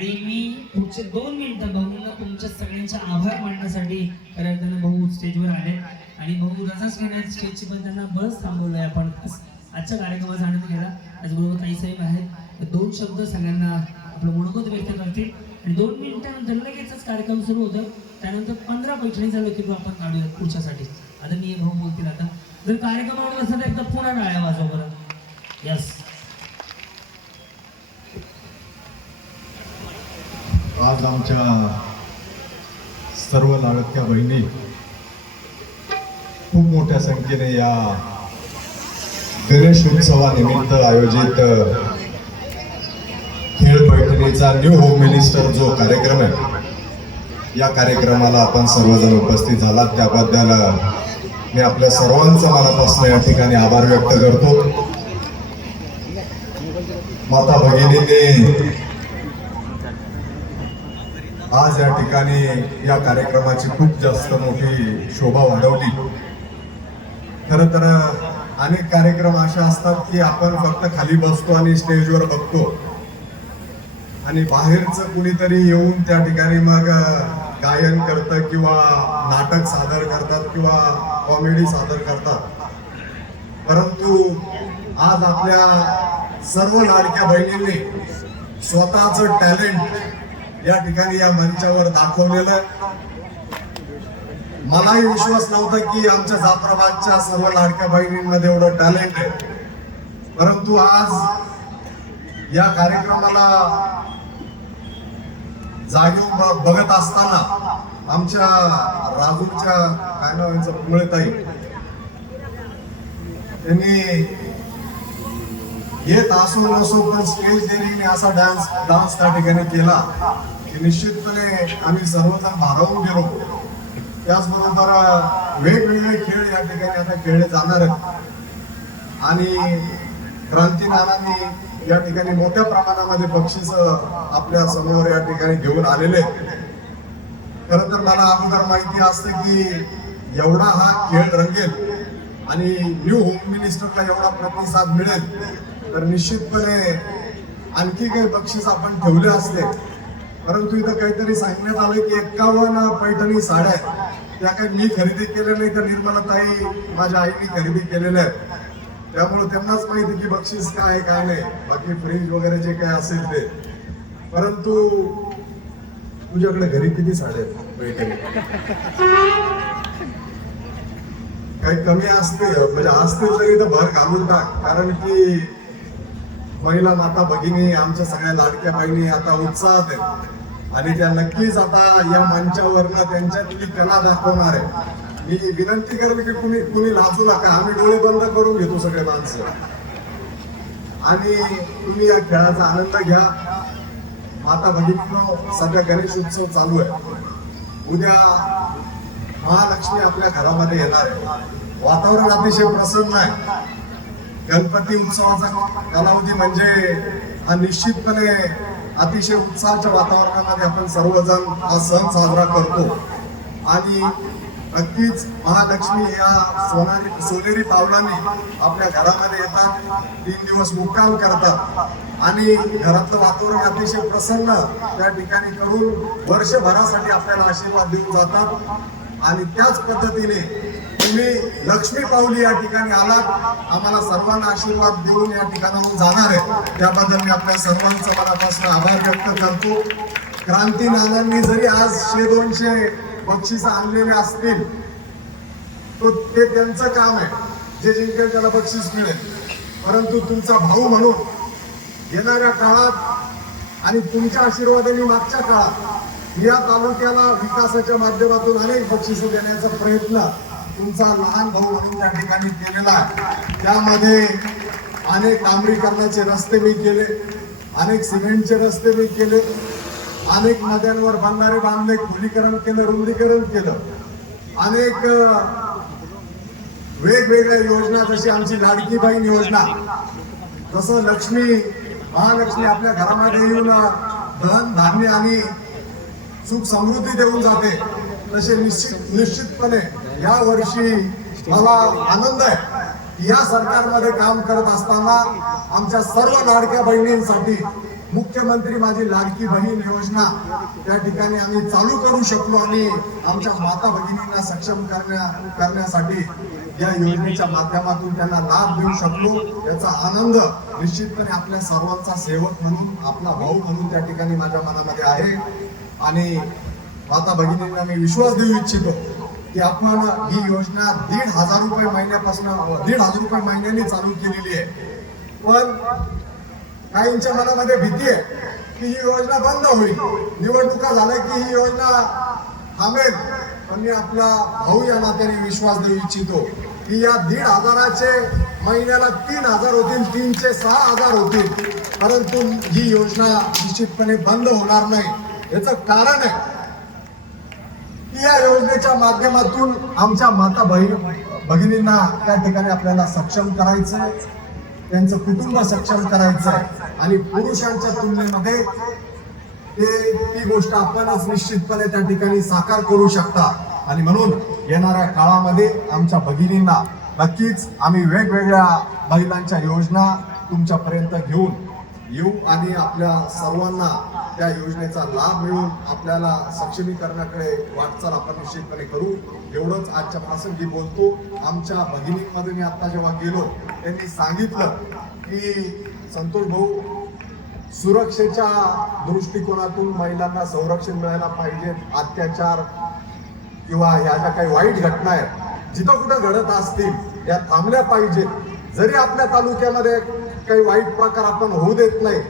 आणि मी पुढचे दोन मिनिटं भाऊंना तुमच्या सगळ्यांचे आभार मानण्यासाठी खऱ्या त्यांना भाऊ स्टेजवर आले. आणि भाऊ रसाच घेण्याची स्टेजची पण त्यांना बस थांबवलंय आपण. आजच्या कार्यक्रमाचा आनंद घ्यायला. आज बरोबर ताई साहेब आहेत. दोन शब्द सगळ्यांना आपलं मनोगत व्यक्त करतील. आणि दोन मिनिटानंतर लगेचच कार्यक्रम सुरू होतं. त्यानंतर पंधरा पैठणी झालं की आपण काढूयात पुढच्यासाठी. आता मी भाऊ बोलतील आता. जर कार्यक्रम आवडत असेल तर एकदा पुन्हा डाळ्या वाजवा बरं. यस आज आमच्या सर्व लाडक्या बहिणी खूप मोठ्या संख्येने या गणेश उत्सवानिमित्त आयोजित खेळ पैठणीचा न्यू होम मिनिस्टर जो कार्यक्रम आहे या कार्यक्रमाला आपण सर्वजण उपस्थित झालात. त्याबद्दल मी आपल्या सर्वांचा मनापासून या ठिकाणी आभार व्यक्त करतो. माता भगिनीने आज या ठिकाणी या कार्यक्रमाची खूप जास्त मोठी शोभा वाढवली. खर तर अनेक कार्यक्रम असे असतात की आपण फक्त खाली बसतो आणि स्टेजवर बघतो. आणि बाहेरचं कुणीतरी येऊन त्या ठिकाणी मग गायन करतं किंवा नाटक सादर करतात किंवा कॉमेडी सादर करतात. परंतु आज आपल्या सर्व लाडक्या बहिणींनी स्वतःचं टॅलेंट या ठिकाणी या मंचावर दाखवलेलं मलाही विश्वास नव्हता की आमच्या जाफराबादच्या सर्व लाडक्या बहिणींमध्ये एवढं टॅलेंट आहे. परंतु आज या कार्यक्रमाला जागेवर बघत असताना आमच्या राजूच्या काय नाव यांचं? कुंबळेताई त्यांनी येत असो नसो पण स्टेज डेअरिंगने असा डान्स डान्स त्या ठिकाणी केला. की निश्चितपणे आम्ही सर्वजण भारावून गेलो. त्याचबरोबर वेगवेगळे खेळ या ठिकाणी आता खेळले जाणार आहेत. आणि क्रांतीनानांनी या ठिकाणी मोठ्या प्रमाणामध्ये बक्षीस आपल्यासमोर या ठिकाणी घेऊन आलेले आहेत. खरं तर मला अगोदर माहिती असते की एवढा हा खेळ रंगेल. आणि न्यू होम मिनिस्टरला एवढा प्रतिसाद मिळेल तर निश्चितपणे आणखी काही बक्षीस आपण ठेवले असते. परंतु इथं काहीतरी सांगण्यात आलं की एक्कावन्न पैठणी साड्या आहेत. त्या काही मी खरेदी केल्या नाही तर निर्मलाताई माझ्या आईने खरेदी केलेल्या आहेत. त्यामुळे त्यांनाच माहिती की बक्षीस काय आहे, काय नाही. बाकी फ्रीज वगैरे जे काय असेल ते. परंतु तुझ्याकडे घरी किती साड्या आहेत? पैठणी. काही कमी असते म्हणजे असतील तरी तर भर घालून टाक. कारण की महिला माता भगिनी आमच्या सगळ्या लाडक्या बहिणी आता उत्साहात आहेत. आणि त्या नक्कीच आता या मंचावरनं त्यांच्यातली कला दाखवणार आहे मी विनंती करेन की कुणी कुणी लाजू नका. आम्ही डोळे बंद करून घेतो सगळे माणसं. आणि तुम्ही या खेळाचा आनंद घ्या. माता भगिनीनो सध्या गणेश उत्सव चालू आहे. उद्या महालक्ष्मी आपल्या घरामध्ये येणार आहे. वातावरण अतिशय प्रसन्न आहे. गणपती उत्सवाचा कालावधी म्हणजे हा निश्चितपणे अतिशय उत्साहाच्या वातावरणामध्ये आपण सर्वजण हा सण साजरा करतो. आणि नक्कीच महालक्ष्मी या सोनारी सोनेरी पावलांनी आपल्या घरामध्ये येतात. तीन दिवस मुक्काम करतात. आणि घरातलं वातावरण अतिशय प्रसन्न त्या ठिकाणी करून वर्षभरासाठी आपल्याला आशीर्वाद देऊन जातात. आणि त्याच पद्धतीने तुम्ही लक्ष्मी पाऊली या ठिकाणी आलात. आम्हाला सर्वांना आशीर्वाद देऊन या ठिकाणाहून जाणार आहे. त्याबद्दल मी आपल्या सर्वांचा मनापासून आभार व्यक्त करतो. क्रांती नानांनी जरी आज शे दोनशे बक्षीस आणलेले असतील तो ते त्यांचं काम आहे. जे जिंकेल त्याला बक्षीस मिळेल. परंतु तुमचा भाऊ म्हणून येणाऱ्या काळात आणि तुमच्या आशीर्वादाने मागच्या काळात या तालुक्याला विकासाच्या माध्यमातून अनेक बक्षिस देण्याचा प्रयत्न तुमचा लहान भाऊ म्हणून त्या ठिकाणी केलेला आहे. त्यामध्ये अनेक डांबरीकरणाचे रस्ते मी केले अनेक सिमेंटचे रस्ते मी केले अनेक नद्यांवर बांधणारे बांधले खोलीकरण केलं रुंदीकरण केलं. अनेक वेगवेगळ्या योजना जशी आमची लाडकी बहीण योजना जसं लक्ष्मी महालक्ष्मी आपल्या घरामध्ये येऊन धन धान्य आणि सुख समृद्धी देऊन जाते. तसे निश्चित निश्चितपणे या वर्षी मला आनंद आहे या सरकारमध्ये काम करत असताना आमच्या सर्व लाडक्या बहिणींसाठी मुख्यमंत्री माझी लाडकी बहीण योजना त्या ठिकाणी आम्ही चालू करू शकलो आणि आमच्या माता भगिनींना सक्षम करण्या करण्यासाठी या योजनेच्या माध्यमातून त्यांना लाभ देऊ शकलो. याचा आनंद निश्चितपणे आपल्या सर्वांचा सेवक म्हणून आपला भाऊ म्हणून त्या ठिकाणी माझ्या मनामध्ये आहे. आणि माता भगिनींना मी विश्वास देऊ इच्छितो की आपण ही योजना दीड हजार रुपये महिन्यापासून दीड हजार रुपये महिन्याने चालू केलेली आहे. पण काहींच्या मनामध्ये भीती आहे की ही योजना बंद होईल. निवडणुका झाल्या की ही योजना थांबेल. पण मी आपला भाऊ या नात्याने विश्वास देऊ इच्छितो की या दीड हजाराचे महिन्याला तीन हजार होतील तीनशे सहा हजार होतील. परंतु ही योजना निश्चितपणे बंद होणार नाही. याचं कारण आहे की या योजनेच्या माध्यमातून आमच्या माता बहीण भगिनींना त्या ठिकाणी आपल्याला सक्षम करायचं आहे त्यांचं कुटुंब सक्षम करायचं आहे आणि पुरुषांच्या तुलनेमध्ये ते ती गोष्ट आपणच निश्चितपणे त्या ठिकाणी साकार करू शकता. आणि म्हणून येणाऱ्या काळामध्ये आमच्या भगिनींना नक्कीच आम्ही वेगवेगळ्या महिलांच्या योजना तुमच्यापर्यंत घेऊन येऊ आणि आपल्या सर्वांना त्या योजनेचा लाभ मिळून आपल्याला सक्षमीकरणाकडे वाटचाल आपण निश्चितपणे करू. एवढंच आजच्या प्रसंगी बोलतो. आमच्या भगिनींमध्ये मी आता जेव्हा गेलो त्यांनी सांगितलं की संतोष भाऊ सुरक्षेच्या दृष्टिकोनातून महिलांना संरक्षण मिळायला पाहिजे. अत्याचार किंवा ह्या ज्या काही वाईट घटना आहेत जिथं कुठं घडत असतील या थांबल्या पाहिजेत. जरी आपल्या तालुक्यामध्ये काही वाईट प्रकार आपण होऊ देत नाही.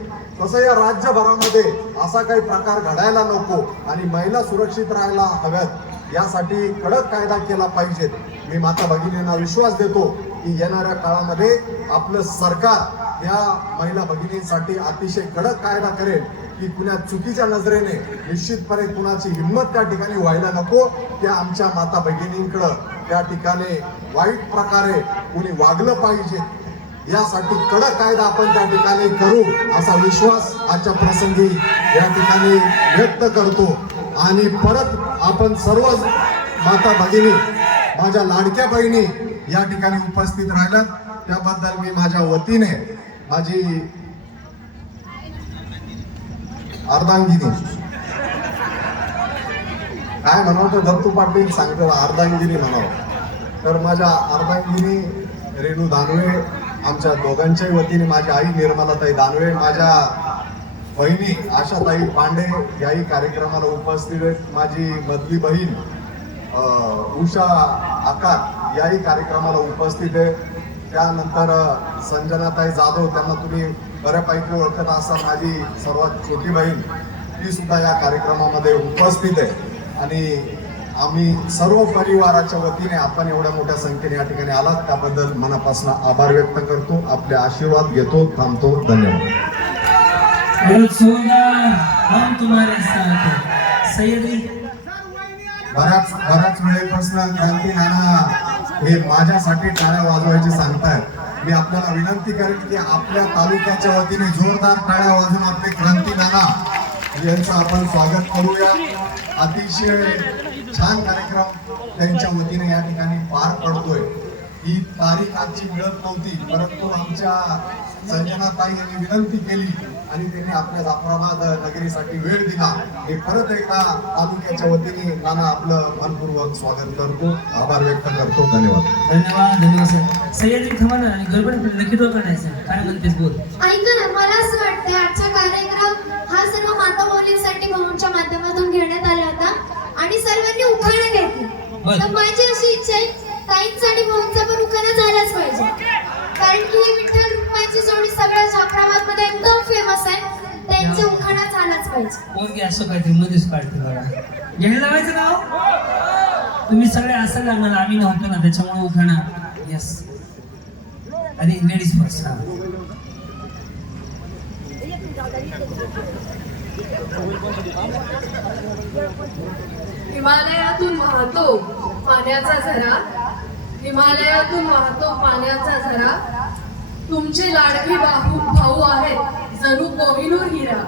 तसं या राज्यभरामध्ये असा काही प्रकार घडायला नको आणि महिला सुरक्षित राहायला हव्यात. यासाठी कडक कायदा केला पाहिजे. मी माता भगिनींना विश्वास देतो की येणाऱ्या काळामध्ये आपलं सरकार या महिला भगिनींसाठी अतिशय कडक कायदा करेल की कुणा चुकीच्या नजरेने निश्चितपणे कुणाची हिंमत त्या ठिकाणी व्हायला नको. त्या आमच्या माता भगिनींकडं त्या ठिकाणी वाईट प्रकारे कुणी वागलं पाहिजे. यासाठी कडक कायदा आपण त्या ठिकाणी करू असा विश्वास आजच्या प्रसंगी या ठिकाणी व्यक्त करतो. आणि परत आपण सर्व माता भगिनी माझ्या लाडक्या बहिणी या ठिकाणी उपस्थित राहिल्यात त्याबद्दल मी माझ्या वतीने माझी अर्धांगिनी. काय म्हणावं तर दत्तू पाटील सांगतो अर्धांगिनी म्हणावं. तर माझ्या अर्धांगिनी रेणू दानवे आमच्या दोघांच्याही वतीने माझी आई निर्मलाताई दानवे माझ्या बहिणी आशाताई पांडे याही कार्यक्रमाला उपस्थित आहेत. माझी मधली बहीण उषा आकार याही कार्यक्रमाला उपस्थित आहे. त्यानंतर संजनाताई जाधव त्यांना तुम्ही बऱ्यापैकी ओळखत असाल. माझी सर्वात छोटी बहीण ती सुद्धा या कार्यक्रमामध्ये उपस्थित आहे. आणि आम्ही सर्व परिवाराच्या वतीने आपण एवढ्या मोठ्या संख्येने या ठिकाणी आलात. त्याबद्दल मनापासून आभार व्यक्त करतो. आपले आशीर्वाद घेतो थांबतो. धन्यवाद. बऱ्याच बऱ्याच वेळेपासून क्रांती नाना हे माझ्यासाठी टाळ्या वाजवायचे सांगतायत. मी आपल्याला विनंती करेन की आपल्या तालुक्याच्या वतीने जोरदार टाळ्या वाजवून आपले क्रांती नाना यांचं आपण स्वागत करूया. अतिशय छान कार्यक्रम त्यांच्या वतीने या ठिकाणी पार पडतोय. ही तारीख आजची मिळत नव्हती परंतु आमच्या संजनाताई यांनी विनंती केली आणि त्यांनी आपल्या जाफराबाद नगरीसाठी वेळ दिला. मी परत एकदा तालुक्याच्या वतीने नाना आपलं मनपूर्वक स्वागत करतो आभार व्यक्त करतो. धन्यवाद. धन्यवाद धन्यवाद सर. सह्याद्री थांबा ना आणि गडबड नक्की नाही सर काय म्हणतेस बोल. ऐका ना मला असं वाटतंय आजचा कार्यक्रम हा सर्व माता मुलींसाठी भाऊंच्या माध्यमातून घेण्यात आला होता. आणि सर्वांनी उखाणा घेतली. तर माझी अशी इच्छा आहे ताईंसाठी भाऊंचा पण उखाणा झालाच पाहिजे. कारण की ही विठ्ठल रुक्माईची जोडी सगळ्या जाफराबादमध्ये एकदम फेमस आहे. त्यांचा उखाणा झालाच पाहिजे. पोरगी असं काहीतरी मध्येच काढते बघा. घ्यायला लावायचं नाव? तुम्ही सगळे असं लागणार आम्ही नव्हतो ना त्याच्यामुळे उखाणा. येस आणि लेडीज फर्स्ट हिमालयातून वाहतो पाण्याचा झरा. हिमालयातून वाहतो पाण्याचा झरा. तुमचे लाडके बाहू भाऊ आहेत जणू कोहिनूर हिरा.